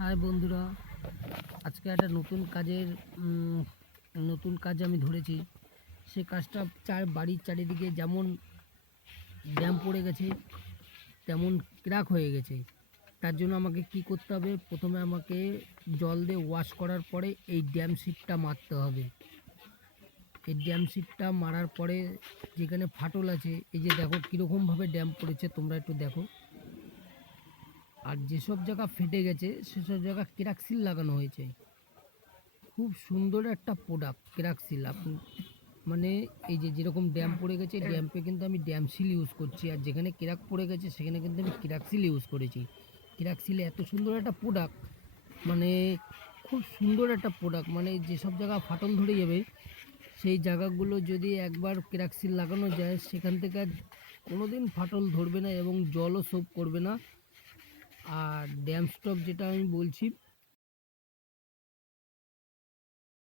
High বন্ধুরা, আজকে একটা নতুন কাজ আমি ধরেছি। সে কাজটা বাড়ির চারিদিকে যেমন ড্যাম পড়ে গেছে তেমন ক্র্যাক হয়ে গেছে। তার জন্য আমাকে কি করতে হবে, প্রথমে আমাকে জল দিয়ে ওয়াশ করার পরে এই ড্যাম শিটটা মারতে হবে। এই ড্যাম শিটটা মারার পরে যেখানে ফাটল আছে, এই যে দেখো কীরকমভাবে ড্যাম পড়েছে, তোমরা একটু দেখো। আর যেসব জায়গা ফেটে গেছে সেসব জায়গা ক্র্যাকসিল লাগানো হয়েছে। খুব সুন্দর একটা প্রোডাক্ট ক্র্যাকসিল। আপনি মানে এই যে যেরকম ড্যাম পড়ে গেছে, ড্যাম্পে কিন্তু আমি ড্যামসিল ইউজ করছি, আর যেখানে ক্র্যাক পড়ে গেছে সেখানে কিন্তু আমি ক্র্যাকসিল ইউজ করেছি। ক্র্যাকসিল এত সুন্দর একটা প্রোডাক্ট, মানে খুব সুন্দর একটা প্রোডাক্ট। মানে যেসব জায়গা ফাটল ধরে যাবে সেই জায়গাগুলো যদি একবার ক্র্যাকসিল লাগানো যায়, সেখান থেকে আর কোনোদিন ফাটল ধরবে না এবং জলও সোপ করবে না। আর ড্যাম স্টপ যেটা আমি বলছি,